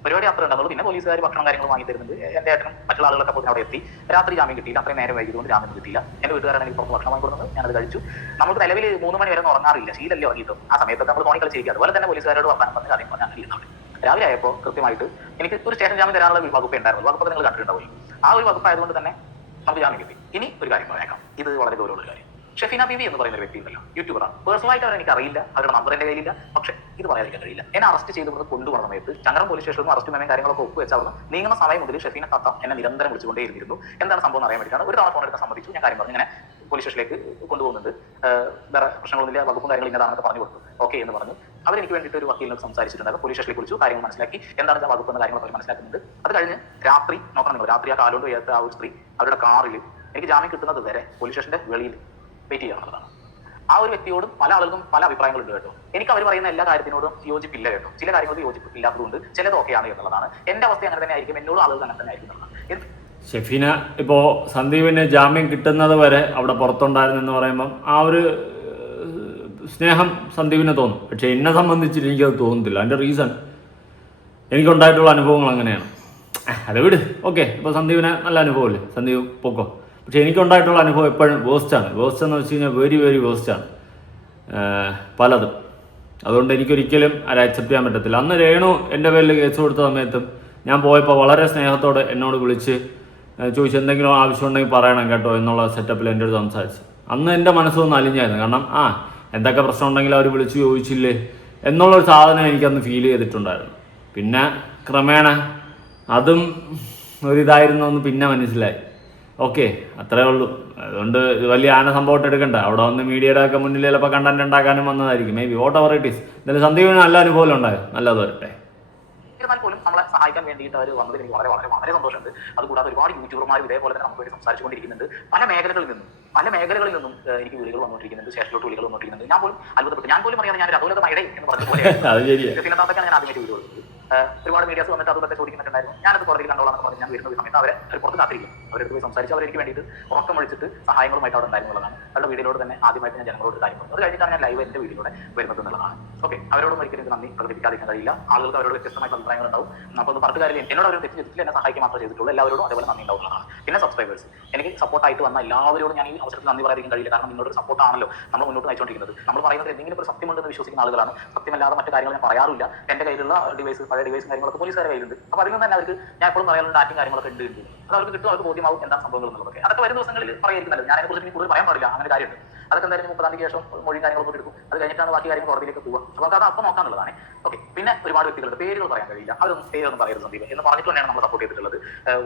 പരിപാടി അത്ര ഉണ്ടാകുള്ളൂ. പിന്നെ പോലീസുകാർ ഭക്ഷണം കാര്യങ്ങൾ വാങ്ങി തരുന്നുണ്ട്. എൻ്റെ ഏട്ടനും മറ്റുള്ള ആളുകളൊക്കെ അപ്പോൾ അവിടെ എത്തി. രാത്രി ജാമ്യം കിട്ടിയില്ല. അത്രയും നേരം വൈകിയതുകൊണ്ട് ജാമ്യം കിട്ടിയില്ല. എൻ്റെ വീട്ടുകാരാണെങ്കിൽ പുറത്ത് ഭക്ഷണം വാങ്ങി കൊടുക്കുന്നത് ഞാനത് കഴിച്ചു. നമുക്ക് നിലവിൽ 3 മണി വരെ ഉറങ്ങാറില്ല. ശീലല്ലേ ഉറങ്ങിയിട്ടും. ആ സമയത്തൊക്കെ നമ്മൾ തോണി കളിച്ചിരിക്കുക. അതുപോലെ തന്നെ പോലീസുകാരോട് വർത്താനം പറഞ്ഞ് കാര്യം പറഞ്ഞാൽ ഇരുന്നവിടെ. രാവിലെ ആയപ്പോൾ കൃത്യമായിട്ട് എനിക്ക് ഒരു സ്റ്റേഷൻ ജാമ്യം തരാനുള്ള വകുപ്പ് ഉണ്ടായിരുന്നു. വകുപ്പ് നിങ്ങൾ കണ്ടിട്ടുണ്ടാവില്ല. ആ ഒരു വകുപ്പ് ആയതുകൊണ്ട് തന്നെ നമുക്ക് ജാമ്യം കിട്ടി. ഇനി ഒരു കാര്യം പറയാം. ഇത് വളരെ ഗൗരവമുള്ള കാര്യം. ഷെഫീന ബീവി എന്ന് പറയുന്ന ഒരു വ്യക്തി ഉണ്ടല്ലോ, യൂട്യൂബറാണ്. പേഴ്സണലായിട്ട് അവർ എനിക്ക് അറിയില്ല, അവരുടെ നമ്പർ എൻ്റെ കയ്യിലില്ല. പക്ഷേ ഇത് പറയാതിരിക്കാൻ കഴിയില്ല. എന്നെ അറസ്റ്റ് ചെയ്തുകൊണ്ട് കൊണ്ടുപോകുന്ന സമയത്ത് ചങ്ങരം പോലീസ് സ്റ്റേഷനിൽ അറസ്റ്റ് മെമ്മയും കാര്യങ്ങളൊക്കെ ഒപ്പുവെച്ചാൽ നീങ്ങുന്ന സമയം മുതൽ ഷെഫീന താത്ത എന്നെ നിരന്തരം വിളിച്ചുകൊണ്ടേയിരുന്നു. എന്താണ് സംഭവം അറിയാൻ വേണ്ടിയിട്ടാണ്. ഒരു തവണ ഫോൺ എടുക്കാൻ സമ്മതിച്ചു, ഞാൻ കാര്യം പറഞ്ഞു, ഇങ്ങനെ പോലീസ് സ്റ്റേഷനിലേക്ക് കൊണ്ടുപോകുന്നുണ്ട്, വേറെ പ്രശ്നങ്ങളൊന്നുമില്ല, വകുപ്പും കാര്യങ്ങൾ ഇന്നതാണെന്ന് പറഞ്ഞു കൊടുത്തു. ഓക്കെ എന്ന് പറഞ്ഞു. അവരെനിക്ക് വേണ്ടിയിട്ട് ഒരു വക്കീലിനോട് സംസാരിച്ചിട്ടുണ്ടായിരുന്നു. പോലീസ് സ്റ്റേഷനിൽ കുറിച്ച് കാര്യങ്ങൾ മനസ്സിലാക്കി, എന്താണ് വകുപ്പ് എന്ന കാര്യങ്ങളൊക്കെ അവർ മനസ്സിലാക്കുന്നുണ്ട്. അത് കഴിഞ്ഞ് രാത്രി നോക്കണം, നിങ്ങൾ രാത്രി ആ കാലോണ്ട് ചെയ്യാത്ത ആ ഒരു സ്ത്രീ അവരുടെ കാറിൽ എനിക്ക് ജാമ്യം കിട്ടുന്നത് വരെ പോലീസ് സ്റ്റേഷന്റെ വെളിയിൽ വെയിറ്റ് ചെയ്യാനുള്ളതാണ്. ആ ഒരു വ്യക്തിയോടും പല ആളുകൾക്കും പല അഭിപ്രായങ്ങളുണ്ട് കേട്ടോ. എനിക്ക് അവർ പറയുന്ന എല്ലാ കാര്യത്തിനോടും യോജിപ്പില്ല കേട്ടോ. ചില കാര്യങ്ങൾക്ക് യോജിപ്പില്ലാത്തതുകൊണ്ട് ചിലത് ഓക്കെയാണ് എന്നുള്ളതാണ്. എന്റെ അവസ്ഥ അങ്ങനെ തന്നെ ആയിരിക്കും, എന്നോട് ആളുകൾ അങ്ങനെ തന്നെ ആയിരിക്കും. ഷെഫീന ഇപ്പോൾ സന്ദീപിന് ജാമ്യം കിട്ടുന്നത് വരെ അവിടെ പുറത്തുണ്ടായിരുന്നു എന്ന് പറയുമ്പം ആ ഒരു സ്നേഹം സന്ദീപിനെ തോന്നും. പക്ഷെ എന്നെ സംബന്ധിച്ചിട്ട് എനിക്കത് തോന്നുന്നില്ല. അതിൻ്റെ റീസൺ എനിക്കുണ്ടായിട്ടുള്ള അനുഭവങ്ങൾ അങ്ങനെയാണ്. അത് വിട്, ഓക്കെ. ഇപ്പോൾ സന്ദീപിനെ നല്ല അനുഭവമല്ലേ, സന്ദീപ് പൊക്കോ. പക്ഷെ എനിക്കുണ്ടായിട്ടുള്ള അനുഭവം എപ്പോഴും വേസ്റ്റാണ്. വേസ്റ്റ് എന്ന് വെച്ച് കഴിഞ്ഞാൽ വെരി വെരി വേസ്റ്റാണ് പലതും. അതുകൊണ്ട് എനിക്കൊരിക്കലും അത് അക്സെപ്റ്റ് ചെയ്യാൻ പറ്റത്തില്ല. അന്ന് രേണു എൻ്റെ പേരിൽ കേസ് കൊടുത്ത സമയത്തും ഞാൻ പോയപ്പോൾ വളരെ സ്നേഹത്തോടെ എന്നോട് വിളിച്ച് ചോദിച്ചു എന്തെങ്കിലും ആവശ്യമുണ്ടെങ്കിൽ പറയണം കേട്ടോ എന്നുള്ള സെറ്റപ്പിൽ എൻ്റെ അടുത്ത് സംസാരിച്ചു. അന്ന് എൻ്റെ മനസ്സൊന്നും അലിഞ്ഞായിരുന്നു. കാരണം എന്തൊക്കെ പ്രശ്നം ഉണ്ടെങ്കിലും അവർ വിളിച്ച് ചോദിച്ചില്ലേ എന്നുള്ളൊരു സാധനം എനിക്കന്ന് ഫീൽ ചെയ്തിട്ടുണ്ടായിരുന്നു. പിന്നെ ക്രമേണ അതും ഒരിതായിരുന്നു എന്ന് പിന്നെ മനസ്സിലായി. ഓക്കെ, അത്രേ ഉള്ളൂ. അതുകൊണ്ട് വലിയ സംഭവമായിട്ട് എടുക്കണ്ട. അവിടെ വന്ന് മീഡിയയുടെ ഒക്കെ മുന്നിൽ ചിലപ്പോൾ കണ്ടന്റ് ഉണ്ടാക്കാനും വന്നതായിരിക്കും. Maybe whatever it is. എന്തായാലും സന്ദീപിന് നല്ല അനുഭവം ഉണ്ടായോ, നല്ലത് വരട്ടെ. എന്നാൽ പോലും നമ്മളെ സഹായിക്കാൻ വേണ്ടിയിട്ട് അവർ വന്നതിൽ എനിക്ക് വളരെ വളരെ വളരെ സന്തോഷമുണ്ട്. അതുകൂടാതെ ഒരുപാട് യൂട്യൂബർമാരും ഇതേപോലെ തന്നെ നമുക്ക് വേണ്ടി സംസാരിച്ചുകൊണ്ടിരിക്കുന്നുണ്ട്. പല മേഖലകളിൽ നിന്നും എനിക്ക് വിളികൾ വന്നുകൊണ്ടിരിക്കുന്നുണ്ട്, സ്റ്റേഷനിലോട്ട് വിളികൾ വന്നുകൊണ്ടിരിക്കുന്നുണ്ട്. ഞാൻ പോലും അത്ഭുതപ്പെട്ടു. ഞാൻ പോലും അറിയാതെ ഞാൻ അതുപോലെ ഇടയിൽ എന്ന് പറഞ്ഞ പോലെ സിനിമാത്തൊക്കെയാണ് ഞാൻ ആദ്യമായിട്ട് വീഡിയോ കൊടുത്തത്. ഒരുപാട് മീഡിയാസ് വന്നിട്ട് അതൊക്കെ ചോദിക്കുന്നുണ്ടായിരുന്നു. ഞാനത് പുറത്തേക്ക് കണ്ടോളാന്ന് പറഞ്ഞ് ഞാൻ വരുന്ന സമയത്ത് അവരെ പുറത്ത് കാത്തിരിക്കും. അവരെടുത്ത് പോയി സംസാരിച്ച് അവരെനിക്ക് വേണ്ടിയിട്ട് ഉറക്കം വിളിച്ചിട്ട് സഹായങ്ങളുമായിട്ട് അവിടെ ഉണ്ടായിരുന്നുള്ളതാണ്. അവരുടെ വീഡിയോട് തന്നെ ആദ്യമായിട്ട് ഞാൻ ജനങ്ങളോട് കാര്യം പറഞ്ഞു. അത് കഴിഞ്ഞിട്ടാണ് ഞാൻ ലൈവ് എൻ്റെ വീഡിയോടെ വരുന്നത് എന്നുള്ളതാണ്. ഓക്കെ, അവരോടും ഒരിക്കലും നന്ദി പ്രകടിപ്പിക്കാതിരിക്കാൻ കഴിയില്ല. ആളുകൾക്ക് അവരോട് വ്യത്യസ്തമായിട്ട് അഭിപ്രായങ്ങൾ ഉണ്ടാവും. അപ്പോൾ ഒന്ന് പറഞ്ഞ കാര്യം എന്നോട് അവർ തെറ്റിച്ചിട്ടില്ല, എന്നെ സഹായിക്കാൻ മാത്രമേ ചെയ്തിട്ടുള്ളൂ. എല്ലാവരോടും അതേപോലെ നന്ദി ഉണ്ടാവുന്നതാണ്. പിന്നെ സബ്സ്ക്രൈബേഴ്സ്, എനിക്ക് സപ്പോർട്ടായിട്ട് വന്ന എല്ലാവരോടും ഞാൻ ഈ അവസരത്തിൽ നന്ദി പറയാതിരിക്കാൻ കഴിയില്ല. കാരണം നിങ്ങളുടെ ഒരു സപ്പോർട്ടാണല്ലോ നമ്മൾ മുന്നോട്ട് നയിച്ചുകൊണ്ടിരിക്കുന്നത്. നമ്മൾ പറയുന്നത് എന്തെങ്കിലും ഒരു സത്യമുണ്ടെന്ന് വിശ്വസിക്കുന്ന ആളുകളാണ്. സത്യമല്ലാതെ മറ്റു കാര്യങ്ങൾ ഞാൻ പറയാറില്ല. എൻ്റെ കയ്യിലുള്ള ഡിവൈസ്, പഴയ ഡിവൈസും കാര്യങ്ങളൊക്കെ പോലീസുകാരുടെ കയ്യിലുണ്ട്. അപ്പോൾ അതിൽ നിന്ന് തന്നെ അവർക്ക് ഞാൻ എപ്പോഴും പറയാനുള്ള ഡാറ്റയും കാര്യങ്ങളൊക്കെ ഉണ്ട്. അത് അവർക്ക് കിട്ടും, അവർക്ക് ബോധ്യമാവും എന്താണ് സംഭവങ്ങൾ എന്നുള്ളതൊക്കെ. അതൊക്കെ വരും ദിവസങ്ങളിൽ പറയാതിരിക്കുന്നല്ലോ. ഞാൻ അതിനെക്കുറിച്ച് കൂടുതൽ പറയാൻ പാടില്ല, അങ്ങനെ കാര്യമുണ്ട്. അതൊക്കെ എന്തായാലും 30 തീയതിക്ക് ശേഷം മൊഴി കാര്യങ്ങളൊക്കെ എടുക്കും. അത് കഴിഞ്ഞിട്ടാണ് ബാക്കി കാര്യങ്ങൾ കോടതിയിലേക്ക് പോവുക. അപ്പോൾ അത് അപ്പം നോക്കാനുള്ളതാണ്. ഓക്കെ, പിന്നെ ഒരുപാട് വ്യക്തികളുടെ പേരുകൾ പറയാൻ കഴിയില്ല. അതൊന്നും പേരൊന്നും പറയരുത് സന്ദീപ് എന്ന് പറഞ്ഞിട്ട് തന്നെയാണ് നമ്മൾ സപ്പോർട്ട് ചെയ്തിട്ടുള്ളത്.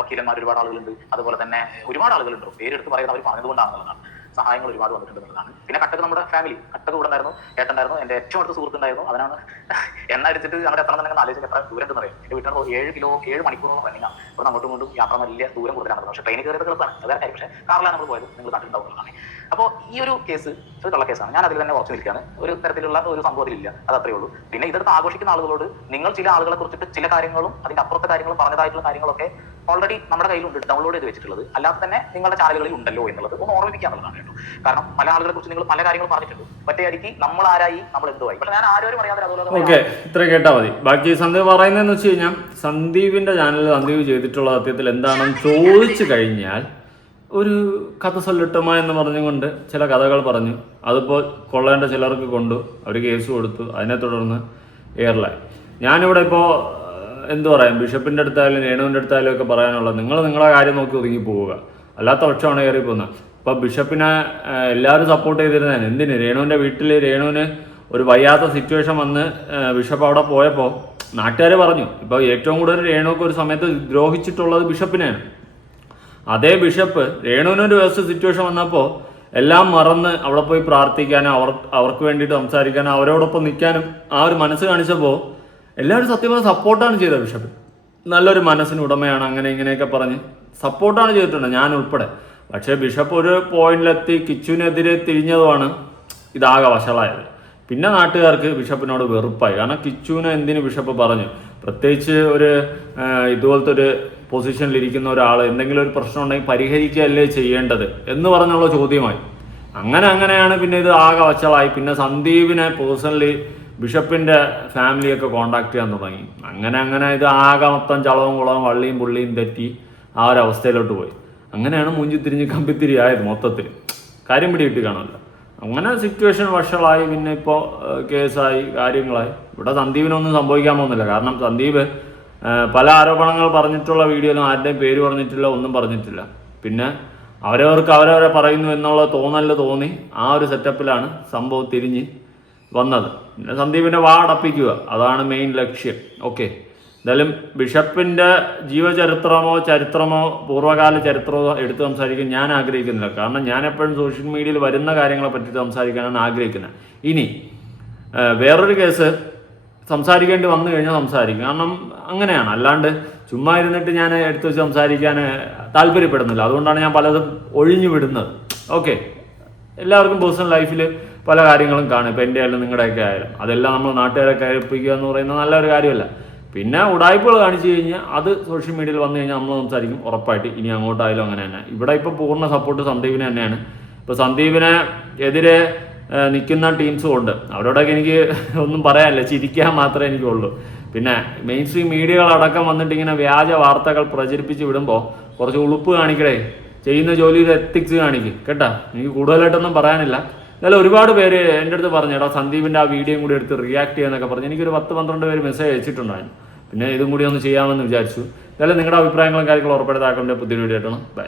വക്കീലന്മാർ ഒരുപാട് ആളുകളുണ്ട്, അതുപോലെ തന്നെ ഒരുപാട് ആളുകളുണ്ട്. പേരെടുത്ത് പറയുന്നത് അവർ പറഞ്ഞതുകൊണ്ടാണെന്നുള്ളതാണ്. സഹായങ്ങൾ ഒരുപാട് വന്നിട്ടുണ്ടെന്നുള്ളതാണ്. പിന്നെ കട്ടക്ക് നമ്മുടെ ഫാമിലി, കട്ടക്ക് കൂടെ ഉണ്ടായിരുന്നു, ഏട്ടുണ്ടായിരുന്നു, എൻ്റെ ഏറ്റവും അടുത്ത സുഹൃത്തുണ്ടായിരുന്നു. അവനാണ് എണ്ണ അടിച്ചിട്ട് അവിടെ എത്ര തന്നെ ആലോചിച്ച് എത്ര ദൂരം ഉണ്ടെന്ന് പറയും. എൻ്റെ വീട്ടിൽ 7 മണിക്കൂറോളം റണ്ണിങ്ങാണ്. അപ്പോൾ അങ്ങോട്ടും ഇങ്ങോട്ടും യാത്ര വലിയ ദൂരം കൂടുതലാണ്. പക്ഷേ ട്രെയിനിൽ കയറിയത് എളുപ്പമാണ്, അത് വേറെ കാര്യം. പക്ഷേ കാറിലാണ് നമ്മൾ പോയത്, നിങ്ങൾ കണ്ടിട്ടുണ്ടാവുന്നതാണ്. അപ്പോൾ ഈ ഒരു കേസ് ഒരു കള്ള കേസാണ്. ഞാൻ അതിൽ തന്നെ ഉറച്ചു നിൽക്കുകയാണ്. ഒരു തരത്തിലുള്ള ഒരു സംഭവത്തിലില്ല, അത് അത്രേ ഉള്ളൂ. പിന്നെ ഇതെടുത്ത് ആഘോഷിക്കുന്ന ആളുകളോട് നിങ്ങൾ ചില ആളുകളെ കുറിച്ചിട്ട് ചില കാര്യങ്ങളും അതിൻ്റെ അപ്പുറത്തെ കാര്യങ്ങളും പറഞ്ഞതായിട്ടുള്ള കാര്യങ്ങളൊക്കെ ഓൾറെഡി നമ്മുടെ കയ്യിലുണ്ട്, ഡൗൺലോഡ് ചെയ്ത് വെച്ചിട്ടുള്ളത്. അല്ലാതെ തന്നെ നിങ്ങളുടെ ചാനലുകളിൽ ഉണ്ടല്ലോ എന്നുള്ളത് ഒന്ന് ഓർമ്മിപ്പിക്കാന്നുള്ളതാണ് കേട്ടോ. കാരണം പല ആളുകളെ കുറിച്ച് നിങ്ങൾ പല കാര്യങ്ങളും പറഞ്ഞിട്ടുണ്ട്. മറ്റേ അടിക്ക് നമ്മൾ ആരായി, നമ്മൾ എന്തുമായി. പക്ഷെ ഞാൻ ആരും അറിയാതെ അതുപോലെ ഓക്കെ, ഇത്ര കേട്ടാൽ മതി. ബാക്കി സന്ദീപ് പറയുന്നതെന്ന് വെച്ച് കഴിഞ്ഞാൽ സന്ദീപിന്റെ ചാനലിൽ സന്ദീപ് ചെയ്തിട്ടുള്ള സത്യത്തിൽ എന്താണെന്ന് ചോദിച്ചു കഴിഞ്ഞാൽ ഒരു കഥ സൊല്ലട്ടമ്മ എന്ന് പറഞ്ഞുകൊണ്ട് ചില കഥകൾ പറഞ്ഞു. അതിപ്പോൾ കൊള്ളേണ്ട ചിലർക്ക് കൊണ്ടു, അവർ കേസ് കൊടുത്തു. അതിനെ തുടർന്ന് എയർലൈൻ. ഞാനിവിടെ ഇപ്പോൾ എന്തു പറയാം, ബിഷപ്പിൻ്റെ അടുത്തായാലും രേണുവിൻ്റെ അടുത്തായാലും ഒക്കെ പറയാനുള്ളത്, നിങ്ങൾ നിങ്ങളെ കാര്യം നോക്കി ഒതുങ്ങി പോവുക. അല്ലാത്ത പക്ഷമാണ് കയറി പോകുന്നത്. ഇപ്പോൾ ബിഷപ്പിനെ എല്ലാവരും സപ്പോർട്ട് ചെയ്തിരുന്നതാണ്. എന്തിന്? രേണുവിൻ്റെ വീട്ടിൽ രേണുവിന് ഒരു വയ്യാത്ത സിറ്റുവേഷൻ വന്ന് ബിഷപ്പ് അവിടെ പോയപ്പോൾ നാട്ടുകാർ പറഞ്ഞു, ഇപ്പോൾ ഏറ്റവും കൂടുതൽ രേണുവൊക്കെ ഒരു സമയത്ത് ദ്രോഹിച്ചിട്ടുള്ളത് ബിഷപ്പിനെയാണ്. അതേ ബിഷപ്പ് രേണുവിനൊരു വേസ്റ്റ് സിറ്റുവേഷൻ വന്നപ്പോൾ എല്ലാം മറന്ന് അവിടെ പോയി പ്രാർത്ഥിക്കാനും അവർക്ക് വേണ്ടിയിട്ട് സംസാരിക്കാനും അവരോടൊപ്പം നിൽക്കാനും ആ ഒരു മനസ്സ് കാണിച്ചപ്പോൾ എല്ലാവരും സത്യമായി സപ്പോർട്ടാണ് ചെയ്തത്. ബിഷപ്പ് നല്ലൊരു മനസ്സിന് ഉടമയാണ്, അങ്ങനെ ഇങ്ങനെയൊക്കെ പറഞ്ഞ് സപ്പോർട്ടാണ് ചെയ്തിട്ടുണ്ട്, ഞാൻ ഉൾപ്പെടെ. പക്ഷേ ബിഷപ്പ് ഒരു പോയിന്റിലെത്തി കിച്ചുവിനെതിരെ തിരിഞ്ഞതുമാണ് ഇതാകെ വഷളായത്. പിന്നെ നാട്ടുകാർക്ക് ബിഷപ്പിനോട് വെറുപ്പായി. കാരണം കിച്ചുവിനെ എന്തിന് ബിഷപ്പ് പറഞ്ഞു, പ്രത്യേകിച്ച് ഒരു ഇതുപോലത്തെ ഒരു പൊസിഷനിലിരിക്കുന്ന ഒരാൾ എന്തെങ്കിലും ഒരു പ്രശ്നം ഉണ്ടെങ്കിൽ പരിഹരിക്കുകയല്ലേ ചെയ്യേണ്ടത് എന്ന് പറഞ്ഞുള്ള ചോദ്യമായി. അങ്ങനെയാണ് പിന്നെ ഇത് ആകെ വഷളായി. പിന്നെ സന്ദീപിനെ പേഴ്സണലി ബിഷപ്പിൻ്റെ ഫാമിലിയൊക്കെ കോണ്ടാക്ട് ചെയ്യാൻ തുടങ്ങി. അങ്ങനെ ഇത് ആകെ മൊത്തം ചളവും കുളവും വള്ളിയും പുള്ളിയും തെറ്റി ആ ഒരു അവസ്ഥയിലോട്ട് പോയി. അങ്ങനെയാണ് മൂഞ്ചി തിരിഞ്ഞ് കമ്പിത്തിരി ആയത്. മൊത്തത്തിൽ കാര്യം പിടികിട്ടി കാണുമല്ലോ. അങ്ങനെ സിറ്റുവേഷൻ വഷളായി. പിന്നെ ഇപ്പോൾ കേസായി, കാര്യങ്ങളായി. ഇവിടെ സന്ദീപിനൊന്നും സംഭവിക്കാൻ പോകുന്നില്ല. കാരണം സന്ദീപ് പല ആരോപണങ്ങൾ പറഞ്ഞിട്ടുള്ള വീഡിയോയിലും ആരുടെയും പേര് പറഞ്ഞിട്ടില്ല, ഒന്നും പറഞ്ഞിട്ടില്ല. പിന്നെ അവരവർക്ക് അവരവരെ പറയുന്നു എന്നുള്ള തോന്നല് തോന്നി ആ ഒരു സെറ്റപ്പിലാണ് സംഭവം തിരിഞ്ഞ് വന്നത്. പിന്നെ സന്ദീപിൻ്റെ വാ അടപ്പിക്കുക, അതാണ് മെയിൻ ലക്ഷ്യം. ഓക്കെ, എന്തായാലും ബിഷപ്പിൻ്റെ ചരിത്രമോ പൂർവ്വകാല ചരിത്രമോ എടുത്ത് സംസാരിക്കാൻ ഞാൻ ആഗ്രഹിക്കുന്നില്ല. കാരണം ഞാൻ എപ്പോഴും സോഷ്യൽ മീഡിയയിൽ വരുന്ന കാര്യങ്ങളെ പറ്റി സംസാരിക്കാനാണ് ആഗ്രഹിക്കുന്നത്. ഇനി വേറൊരു കേസ് സംസാരിക്കേണ്ടി വന്നു കഴിഞ്ഞാൽ സംസാരിക്കും. കാരണം അങ്ങനെയാണ്, അല്ലാണ്ട് ചുമ്മാ ഇരുന്നിട്ട് ഞാൻ എടുത്തു വെച്ച് സംസാരിക്കാൻ താല്പര്യപ്പെടുന്നില്ല. അതുകൊണ്ടാണ് ഞാൻ പലതും ഒഴിഞ്ഞു വിടുന്നത്. ഓക്കെ, എല്ലാവർക്കും പേഴ്സണൽ ലൈഫിൽ പല കാര്യങ്ങളും കാണും. ഇപ്പം എൻ്റെ ആയാലും നിങ്ങളുടെയൊക്കെ ആയാലും അതെല്ലാം നമ്മൾ നാട്ടുകാരെ കഴിപ്പിക്കുക എന്ന് പറയുന്നത് നല്ലൊരു കാര്യമല്ല. പിന്നെ ഉടായ്പകൾ കാണിച്ചു കഴിഞ്ഞാൽ അത് സോഷ്യൽ മീഡിയയിൽ വന്നു കഴിഞ്ഞാൽ നമ്മൾ സംസാരിക്കും ഉറപ്പായിട്ട്. ഇനി അങ്ങോട്ടായാലും അങ്ങനെ തന്നെ. ഇവിടെ ഇപ്പോൾ പൂർണ്ണ സപ്പോർട്ട് സന്ദീപിന് തന്നെയാണ്. ഇപ്പോൾ സന്ദീപിനെ എതിരെ നിൽക്കുന്ന ടീംസും ഉണ്ട്. അവരോടൊക്കെ എനിക്ക് ഒന്നും പറയാനില്ല, ചിരിക്കാൻ മാത്രമേ എനിക്കുള്ളൂ. പിന്നെ മെയിൻ സ്ട്രീം മീഡിയകളടക്കം വന്നിട്ട് ഇങ്ങനെ വ്യാജ വാർത്തകൾ പ്രചരിപ്പിച്ച് വിടുമ്പോൾ കുറച്ച് ഉളുപ്പ് കാണിക്കടേ, ചെയ്യുന്ന ജോലിയിൽ എത്തിക്സ് കാണിക്കും കേട്ടോ. എനിക്ക് കൂടുതലായിട്ടൊന്നും പറയാനില്ല. എന്നാലും ഒരുപാട് പേര് എൻ്റെ അടുത്ത് പറഞ്ഞു, എടാ സന്ദീപിൻ്റെ ആ വീഡിയോയും കൂടി എടുത്ത് റിയാക്ട് ചെയ്യാന്നൊക്കെ പറഞ്ഞ് എനിക്കൊരു 10-12 പേര് മെസ്സേജ് അയച്ചിട്ടുണ്ടായിരുന്നു. പിന്നെ ഇതും കൂടി ഒന്ന് ചെയ്യാമെന്ന് വിചാരിച്ചു. എന്നാലും നിങ്ങളുടെ അഭിപ്രായങ്ങളും കാര്യങ്ങളും ഉറപ്പെടുത്താക്കേണ്ട പുതിയൊരു വീഡിയോ ആയിട്ടാണ്. ബൈ.